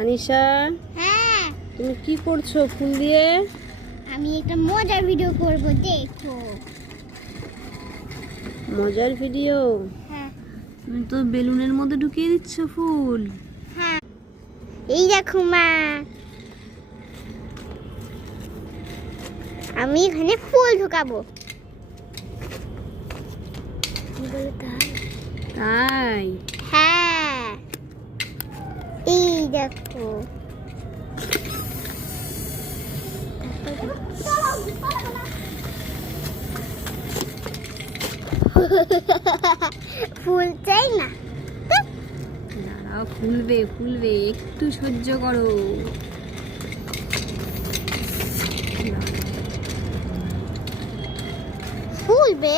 আনিশা, হ্যাঁ, তুমি কি করছো ফুল দিয়ে? আমি একটা মজার ভিডিও করব, দেখো। মজার ভিডিও? হ্যাঁ তুমি তো বেলুনের মধ্যে ঢুকিয়ে দিচ্ছ ফুল। হ্যাঁ, এই দেখো মা, আমি এখানে ফুল ঢুকাবো। তাই? হ্যাঁ, এই দেখো। ফুল চাই না? দাঁড়াও, ফুলবে ফুলবে, একটু সহ্য করো। ফুলবে?